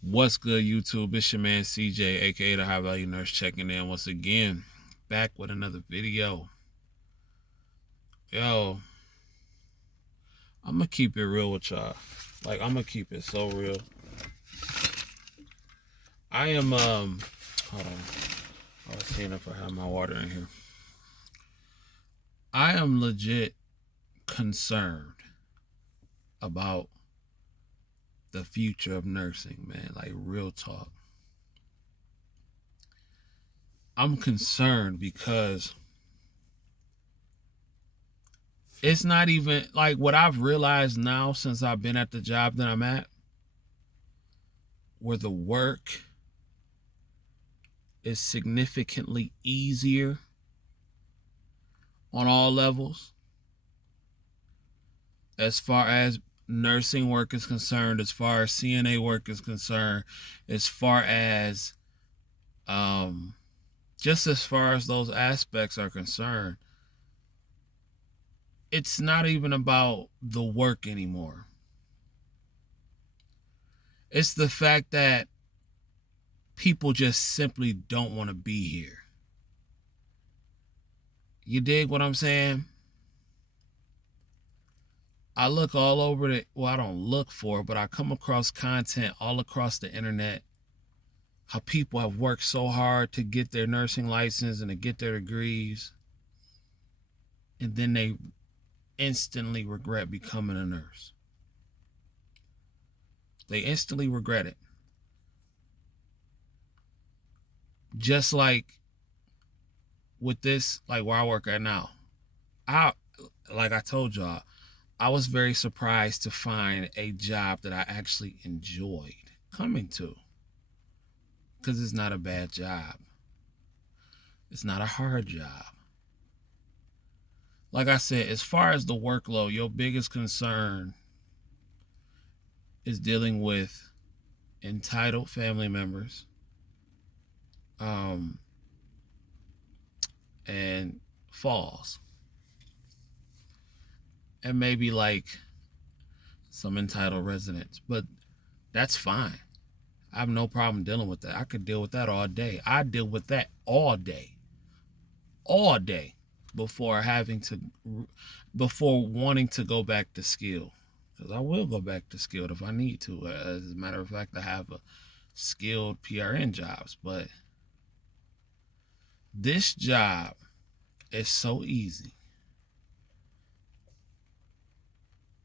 What's good, YouTube? It's your man CJ, aka the High Value Nurse, checking in once again. Back with another video. Yo, I'm gonna keep it real with y'all. I'm gonna keep it so real. I am hold on. I was seeing if I have my water in here. I am legit concerned about the future of nursing, man. Like real talk. I'm concerned because it's not even like what I've realized now since I've been at the job that I'm at, where the work is significantly easier on all levels as far as nursing work is concerned, as far as CNA work is concerned, as far as just as far as those aspects are concerned. It's not even about the work anymore. It's the fact that people just simply don't want to be here. You dig what I'm saying? I look all over I don't look for it, but I come across content all across the internet. How people have worked so hard to get their nursing license and to get their degrees, and then they instantly regret becoming a nurse. They instantly regret it. Just like with this, like where I work at now. Like I told y'all, I was very surprised to find a job that I actually enjoyed coming to. Because it's not a bad job. It's not a hard job. Like I said, as far as the workload, your biggest concern is dealing with entitled family members, and falls, and maybe like some entitled residents. But that's fine. I have no problem dealing with that. I could deal with that all day. I deal with that all day before wanting to go back to skill, because I will go back to skilled if I need to. As a matter of fact, I have a skilled PRN jobs, but this job is so easy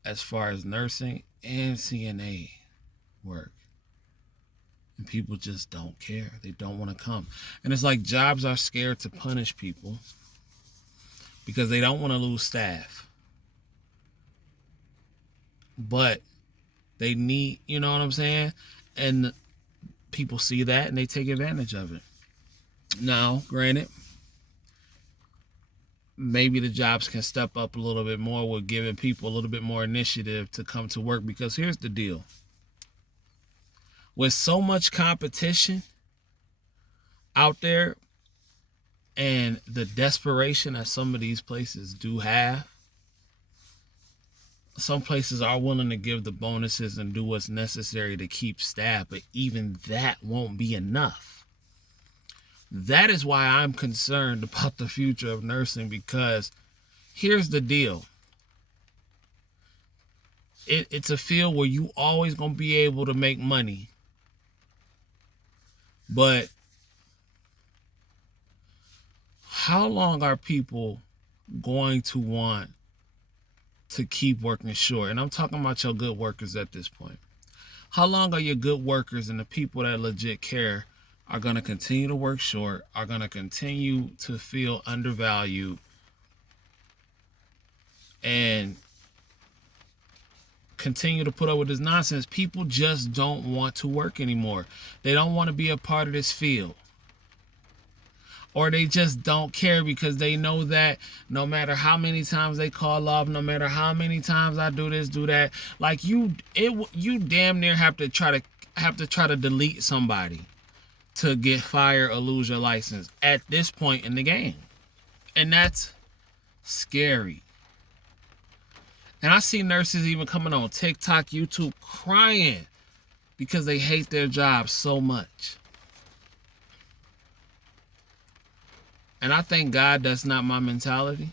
as far as nursing and CNA work. And people just don't care. They don't want to come. And it's like jobs are scared to punish people because they don't want to lose staff. But they need, you know what I'm saying? And people see that and they take advantage of it. Now, granted, maybe the jobs can step up a little bit more with giving people a little bit more initiative to come to work, because here's the deal. With so much competition out there and the desperation that some of these places do have, some places are willing to give the bonuses and do what's necessary to keep staff, but even that won't be enough. That is why I'm concerned about the future of nursing, because here's the deal. It's a field where you always gonna be able to make money, but how long are people going to want to keep working short? And I'm talking about your good workers at this point. How long are your good workers and the people that legit care are going to continue to work short, are going to continue to feel undervalued, and continue to put up with this nonsense? People just don't want to work anymore. They don't want to be a part of this field. Or they just don't care because they know that no matter how many times they call off, no matter how many times I do this, do that, like you damn near have to try to delete somebody to get fired or lose your license at this point in the game. And that's scary. And I see nurses even coming on TikTok, YouTube, crying because they hate their job so much. And I thank God that's not my mentality.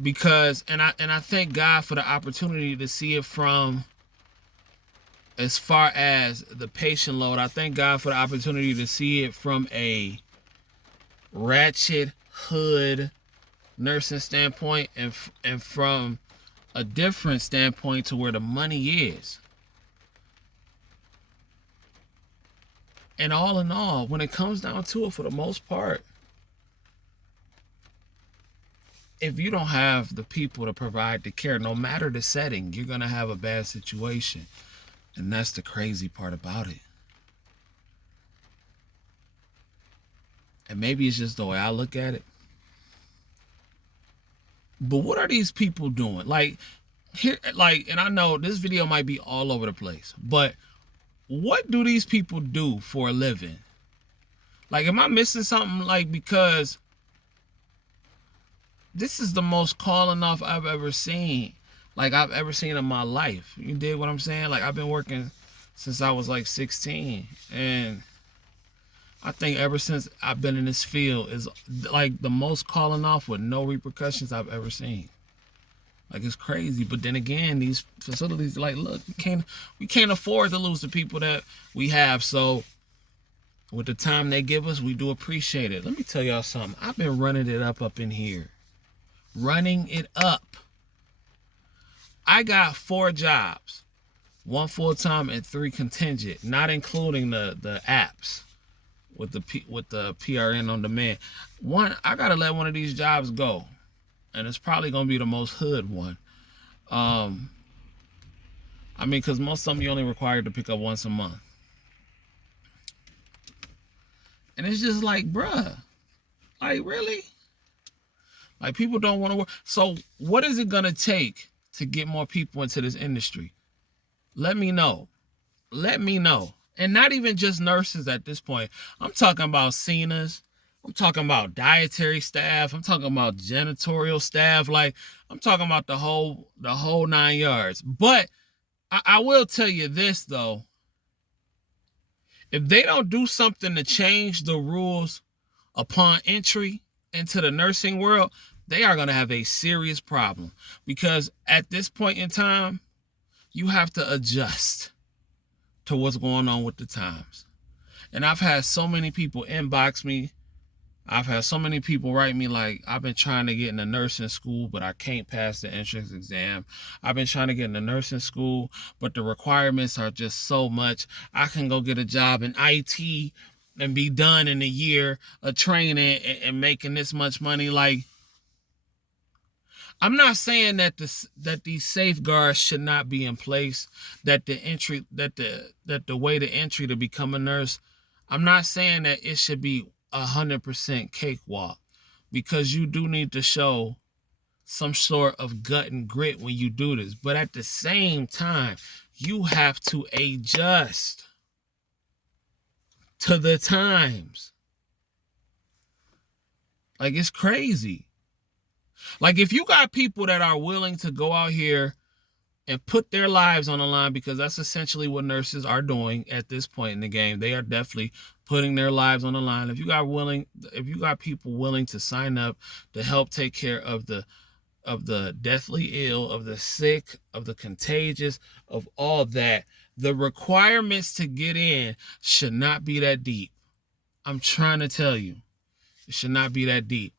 Because and I thank God for the opportunity to see it from, as far as the patient load, I thank God for the opportunity to see it from a ratchet hood nursing standpoint, and from a different standpoint to where the money is. And all in all, when it comes down to it, for the most part, if you don't have the people to provide the care, no matter the setting, you're going to have a bad situation. And that's the crazy part about it. And maybe it's just the way I look at it. But what are these people doing? Like, here, like, and I know this video might be all over the place, but what do these people do for a living? Like, am I missing something? Like, because this is the most calling off I've ever seen. Like, I've ever seen in my life. You dig what I'm saying? Like, I've been working since I was like 16. And I think ever since I've been in this field is like the most calling off with no repercussions I've ever seen. Like, it's crazy. But then again, these facilities, like, look, we can't afford to lose the people that we have. So with the time they give us, we do appreciate it. Let me tell y'all something. I've been running it up in here. Running it up. I got 4 jobs, 1 full-time and 3 contingent, not including the apps with the PRN on demand. I gotta let one of these jobs go, and it's probably gonna be the most hood one. I mean, because most of them you only required to pick up once a month, and it's just like, bruh, like, really? Like, people don't want to work. So what is it gonna take to get more people into this industry? Let me know. Let me know. And not even just nurses at this point. I'm talking about CNAs. I'm talking about dietary staff. I'm talking about janitorial staff. Like, I'm talking about the whole 9 yards. But I will tell you this, though. If they don't do something to change the rules upon entry into the nursing world, they are going to have a serious problem. Because at this point in time, you have to adjust to what's going on with the times. And I've had so many people inbox me. I've had so many people write me like, I've been trying to get into nursing school, but I can't pass the entrance exam. I've been trying to get into nursing school, but the requirements are just so much. I can go get a job in IT and be done in a year of training and making this much money. Like, I'm not saying that these safeguards should not be in place, that the way to entry to become a nurse, I'm not saying that it should be 100% cakewalk, because you do need to show some sort of gut and grit when you do this. But at the same time, you have to adjust to the times. Like, it's crazy. Like, if you got people that are willing to go out here and put their lives on the line, because that's essentially what nurses are doing at this point in the game. They are definitely putting their lives on the line. If you got people willing to sign up to help take care of the deathly ill, of the sick, of the contagious, of all that, the requirements to get in should not be that deep. I'm trying to tell you, it should not be that deep.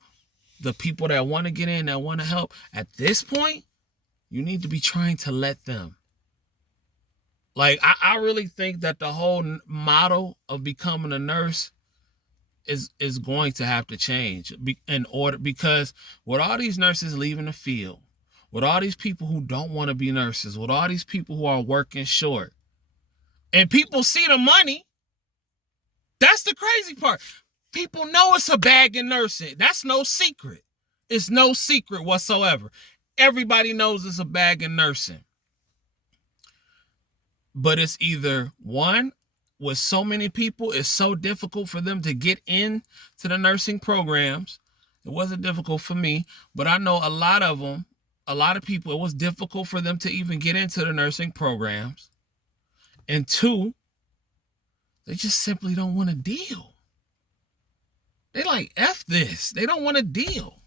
The people that want to get in, that want to help, at this point, you need to be trying to let them. Like, I really think that the whole model of becoming a nurse is going to have to change because with all these nurses leaving the field, with all these people who don't want to be nurses, with all these people who are working short, and people see the money, that's the crazy part. People know it's a bag in nursing. That's no secret. It's no secret whatsoever. Everybody knows it's a bag in nursing. But it's either, one, with so many people, it's so difficult for them to get into the nursing programs. It wasn't difficult for me, but I know a lot of them a lot of people, it was difficult for them to even get into the nursing programs. And two, they just simply don't want to deal. They like, F this. They don't want to deal.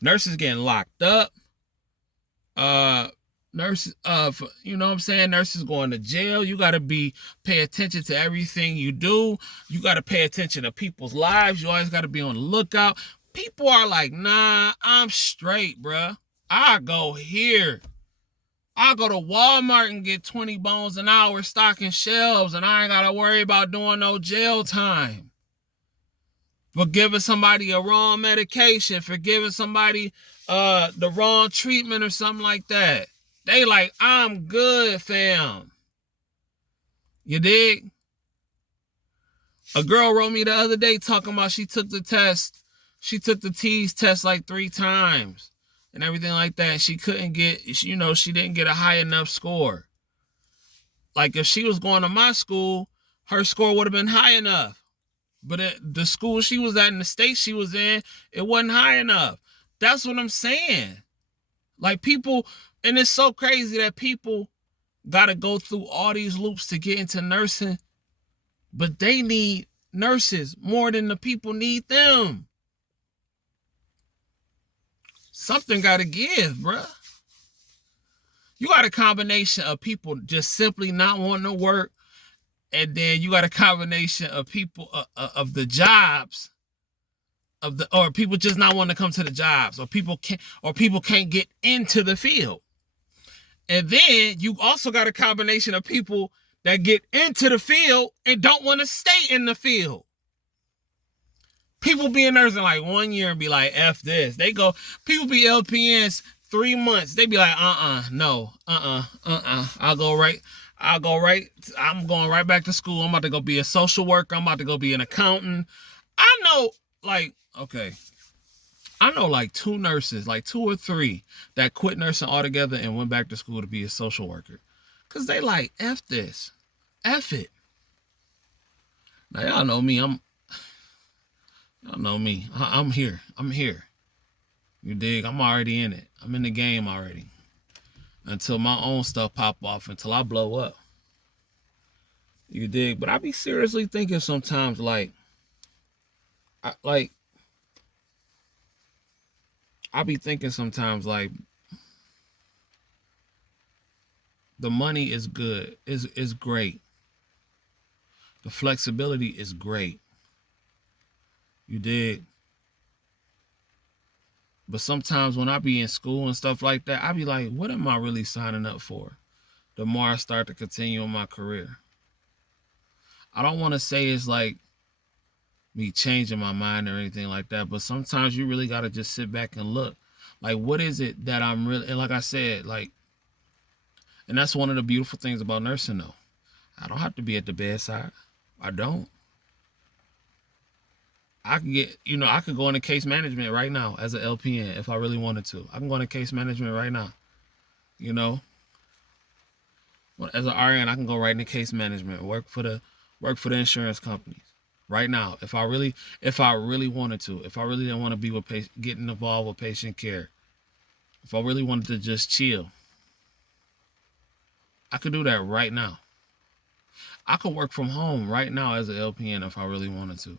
Nurses getting locked up. Nurses, you know what I'm saying? Nurses going to jail. You got to pay attention to everything you do. You got to pay attention to people's lives. You always got to be on the lookout. People are like, nah, I'm straight, bruh. I go here. I go to Walmart and get 20 bones an hour stocking shelves, and I ain't got to worry about doing no jail time. For giving somebody a wrong medication, for giving somebody the wrong treatment or something like that. They like, I'm good, fam. You dig? A girl wrote me the other day talking about she took the test. She took the TEAS test like 3 times and everything like that. She couldn't get, you know, she didn't get a high enough score. Like if she was going to my school, her score would have been high enough. But at the school she was at in the state she was in, it wasn't high enough. That's what I'm saying. Like people, and it's so crazy that people got to go through all these loops to get into nursing, but they need nurses more than the people need them. Something got to give, bruh. You got a combination of people just simply not wanting to work, and then you got a combination of people of the jobs or people just not wanting to come to the jobs, or people can't get into the field. And then you also got a combination of people that get into the field and don't want to stay in the field. People be in nursing like 1 year and be like, F this. People be LPNs 3 months. They be like, no, I'm going right back to school. I'm about to go be a social worker. I'm about to go be an accountant. I know like 2 nurses, like 2 or 3 that quit nursing altogether and went back to school to be a social worker. Because they like, F this. F it. Now, y'all know me. I'm here. You dig? I'm already in it. I'm in the game already. Until my own stuff pop off, until I blow up. You dig? But I be seriously thinking sometimes, I be thinking sometimes, like, the money is good, is great. The flexibility is great. You dig? But sometimes when I be in school and stuff like that, I be like, what am I really signing up for? The more I start to continue in my career. I don't want to say it's like me changing my mind or anything like that, but sometimes you really got to just sit back and look. Like, what is it that I'm really, and like I said, like, and that's one of the beautiful things about nursing, though. I don't have to be at the bedside. I don't. I could go into case management right now as an LPN if I really wanted to. I can go into case management right now. You know, as an RN, I can go right into case management, work for the insurance companies right now. If I really wanted to, if I really didn't want to be with getting involved with patient care, if I really wanted to just chill, I could do that right now. I could work from home right now as an LPN if I really wanted to,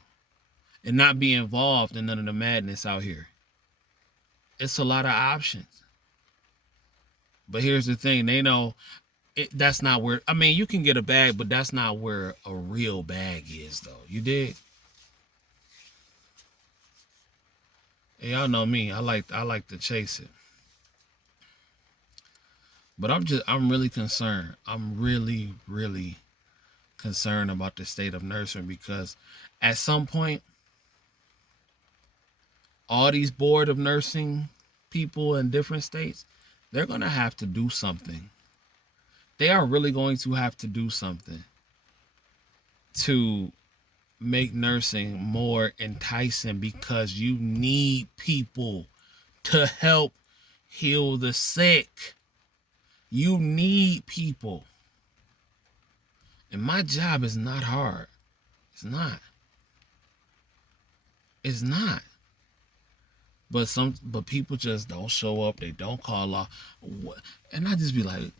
and not be involved in none of the madness out here. It's a lot of options. But here's the thing, they know that's not where, I mean, you can get a bag, but that's not where a real bag is, though. You dig? Hey, y'all know me. I like to chase it. But I'm really concerned. I'm really, really concerned about the state of nursing, because at some point, all these board of nursing people in different states, they're going to have to do something. They are really going to have to do something to make nursing more enticing, because you need people to help heal the sick. You need people. And my job is not hard. It's not. It's not. But people just don't show up. They don't call off. And I just be like,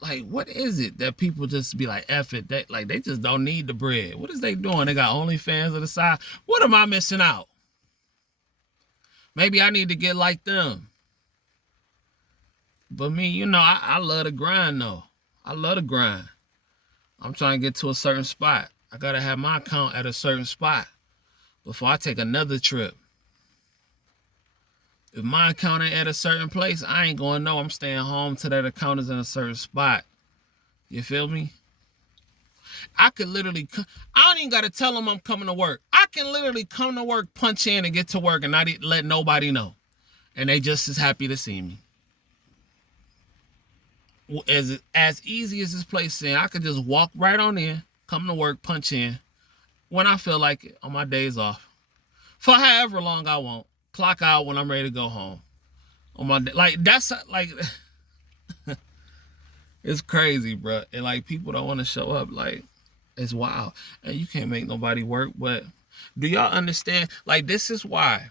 like, what is it that people just be like, F it? They just don't need the bread. What is they doing? They got OnlyFans on the side. What am I missing out? Maybe I need to get like them. But me, I love to grind, though. I love to grind. I'm trying to get to a certain spot. I got to have my account at a certain spot before I take another trip. If my account ain't at a certain place, I ain't going to know. I'm staying home till that account is in a certain spot. You feel me? I could literally, I don't even got to tell them I'm coming to work. I can literally come to work, punch in, and get to work and not let nobody know. And they just as happy to see me. As easy as this place is, I could just walk right on in, come to work, punch in, when I feel like it, on my days off. For however long I want. Clock out when I'm ready to go home. On my that's like it's crazy, bro. And like people don't want to show up. Like it's wild, and you can't make nobody work. But do y'all understand? Like this is why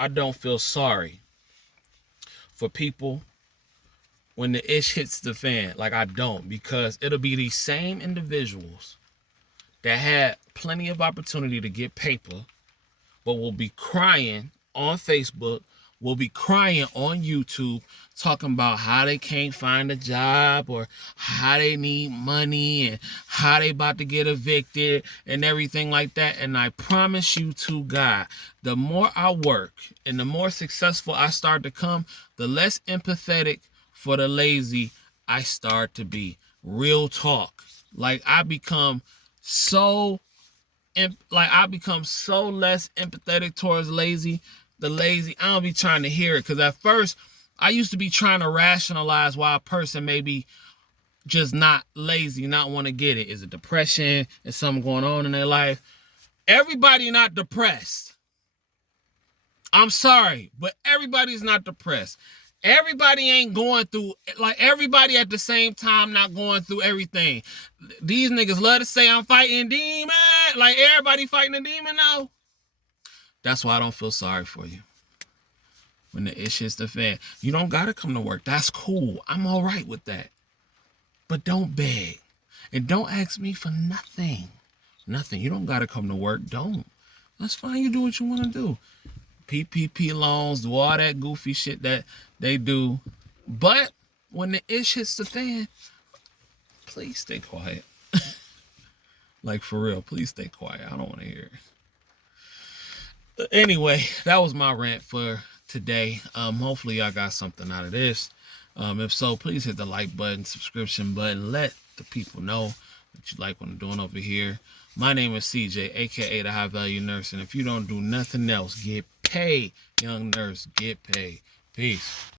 I don't feel sorry for people when the ish hits the fan. Like I don't, because it'll be these same individuals that had plenty of opportunity to get paper, but will be crying on Facebook, will be crying on YouTube, talking about how they can't find a job or how they need money and how they about to get evicted and everything like that. And I promise you to God, the more I work and the more successful I start to come, the less empathetic for the lazy I start to be. Real talk. Like I become so less empathetic towards the lazy. I don't be trying to hear it, because at first I used to be trying to rationalize why a person may be just not lazy, not want to get it. Is it depression? Is something going on in their life? Everybody not depressed. I'm sorry, but everybody's not depressed. Everybody ain't going through, like everybody at the same time not going through everything. These niggas love to say I'm fighting demon. Like everybody fighting a demon now. That's why I don't feel sorry for you. When the ish hits the fan, you don't gotta come to work. That's cool. I'm all right with that. But don't beg. And don't ask me for nothing. Nothing. You don't gotta come to work. Don't. That's fine. You do what you want to do. PPP loans, do all that goofy shit that they do. But when the ish hits the fan, please stay quiet. Like for real, please stay quiet. I don't want to hear it. Anyway, that was my rant for today. Hopefully y'all got something out of this. If so, please hit the like button, subscription button. Let the people know that you like what I'm doing over here. My name is CJ, aka the High Value Nurse, and if you don't do nothing else, get paid, young nurse. Get paid. Peace.